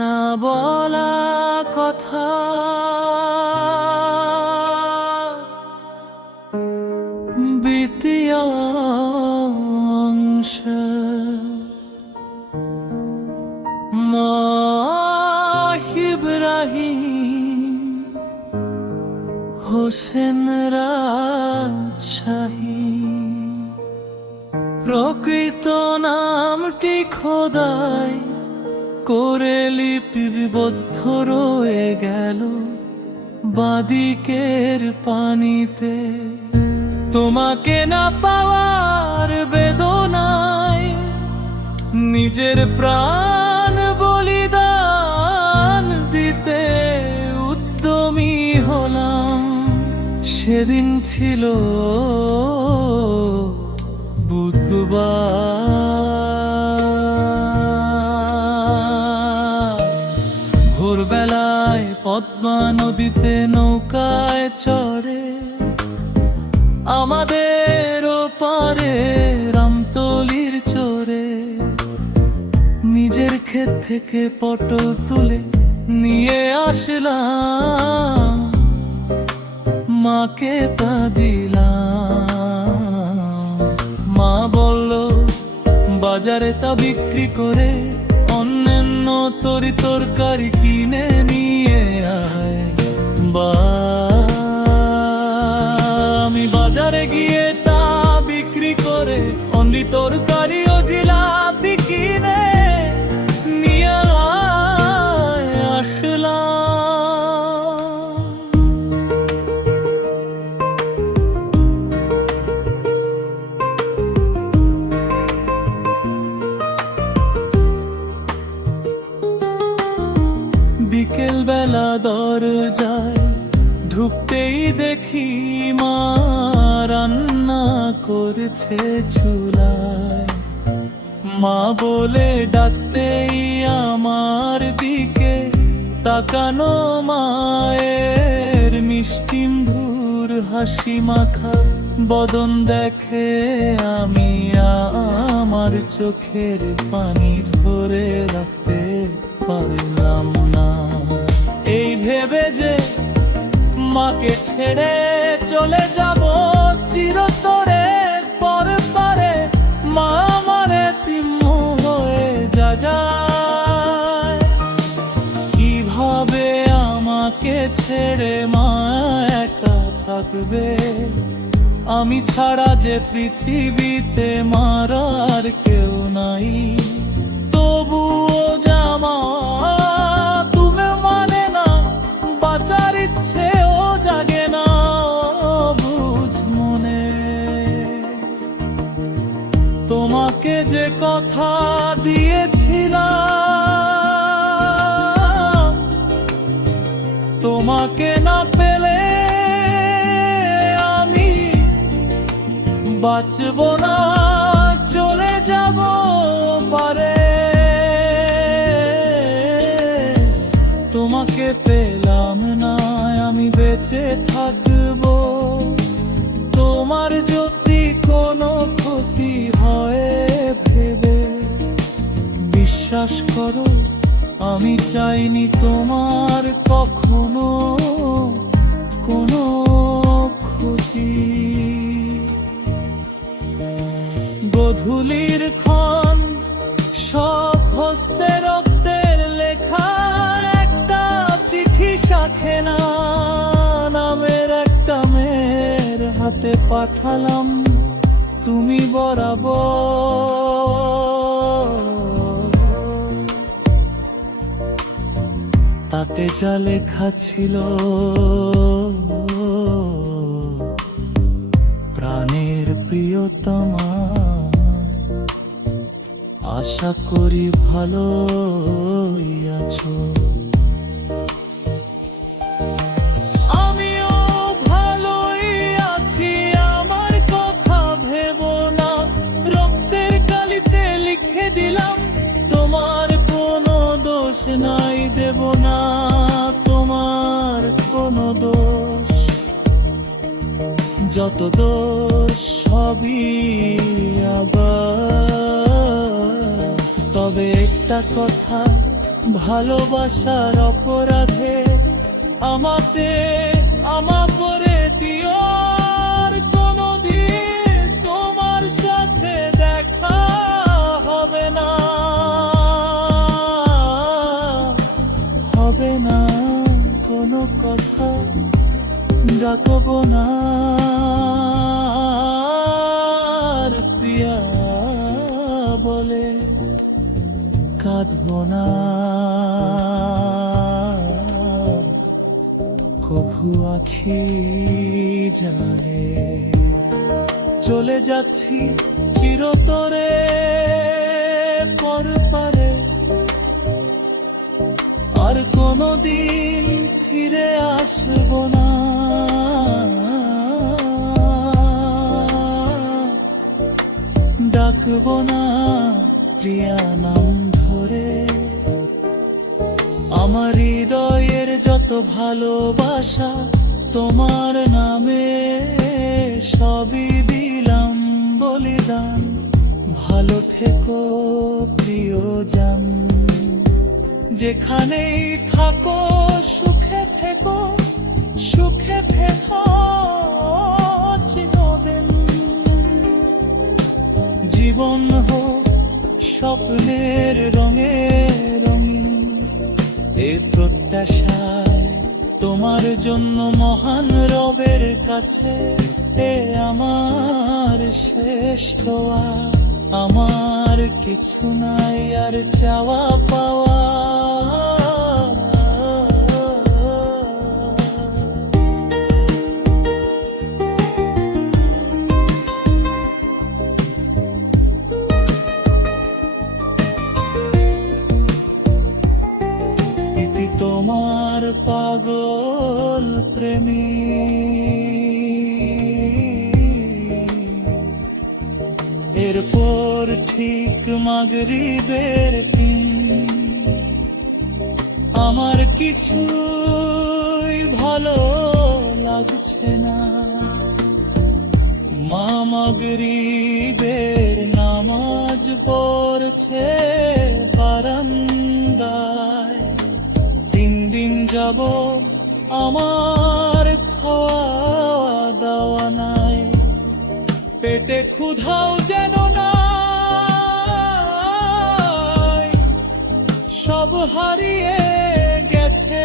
না বলা কথা দ্বিতীয় অংশ। ইব্রাহিম হোসেন রাজশাহী, প্রকৃত নামটি খোদাই করে লিপিবদ্ধ রয়ে গেল বাদিকের পানিতে। তোমাকে না পাওয়ার বেদনায় নিজের প্রাণ বলিদান দিতে উদ্যমী হলাম। সেদিন ছিল বুধবার, ভোরবেলায় পদ্মা নদীতে নৌকায় চড়ে আমাদের ওপারে রামতলির চরে নিজের ক্ষেত থেকে পটল তুলে নিয়ে আসলাম, মাকে তা দিলাম। মা বলল বাজারে তা বিক্রি করে অন্যান্য তরি তরকারি কিনে নিয়ে আয়। আমি বাজারে গিয়ে তা বিক্রি করে অনলি তরকারি ও জিলাপি কিনে নিয়ে আসলাম। বিকেল বেলা দরজায় ঢুকতেই দেখি মা রান্না করছে চুলায়। মা বলে ডাকতেই আমার দিকে তাকানো মায়ের মিষ্টিমধুর হাসি মাখা বদন দেখে আমি আমার চোখের পানি ধরে রাখতে পারলাম না। এই ভেবে যে মাকে ছেড়ে চলে যাব চিরতরের পর পারে, মা আমারে তিম্মু হয়ে জাগায়। কিভাবে আমাকে ছেড়ে মা একা থাকবে, আমি ছাড়া যে পৃথিবীতে মারার কেউ নাই। তবুও জামা তুমি মানে না, বাঁচার ইচ্ছেও জাগে না বুঝ মনে। তোমাকে যে কথা দিয়েছিলাম, তোমাকে না পেলে আমি বাঁচব না, চলে যাব পারে। তোমাকে পেলাম না আমি বেঁচে থাকবো, তোমার যদি কোনো ক্ষতি হয় ভেবে। বিশ্বাস করো আমি চাইনি তোমার কখনো কোনো ক্ষতি। গোধূলির ক্ষণ সব হস্তে রক্তের লেখা একটা চিঠি শাখেনা নামের একটা মেয়ের হাতে পাঠালাম তুমি বরাবর। তাতে যা লেখা ছিল প্রাণের প্রিয়তমা, আশা করি ভালোই আছো। আমিও ভালোই আছি, আমার কথা ভেবো না। রক্তের কালিতে লিখে দিলাম তোমার কোনো দোষ নাই, দেব না তোমার কোনো দোষ। যত দোষ সবই আবার। তবে একটা কথা ভালোবাসার অপরাধে আমাতে করে দিও, আর কোনোদিন তোমার সাথে দেখা হবে না, হবে না কোনো কথা, ডাকবো না আর প্রিয়া বলে, কাঁদবো না কভু আখি জানে। চলে যাচ্ছি চিরতরে পরপারে, আর কোনোদিন ফিরে আসবো না, ডাকবো না প্রিয়া নাম ধরে। আমার হৃদয়ের যত ভালোবাসা তোমার নামে সবই দিলাম বলিদান, ভালো থেকো প্রিয়জন, যেখানেই থাকো সুখে থেকো, সুখে থেকো চিরদিন। জীবন হোক স্বপ্নের রঙে রঙিন, এ প্রত্যাশায় তোমার জন্য মহান রবের কাছে এ আমার শেষ দোয়া। আমার কিছু নাই আর চাওয়া পাওয়া, তোমার পাগল প্রেমী। এরপর ঠিক মাগরিবের দিন আমার কিছুই ভালো লাগছে না, মা মাগরিবের নামাজ পড়ছে বারান্দায়, যাব আমার খাওয়া দাওয়া নাই, পেটে ক্ষুধাও যেন নাই, সব হারিয়ে গেছে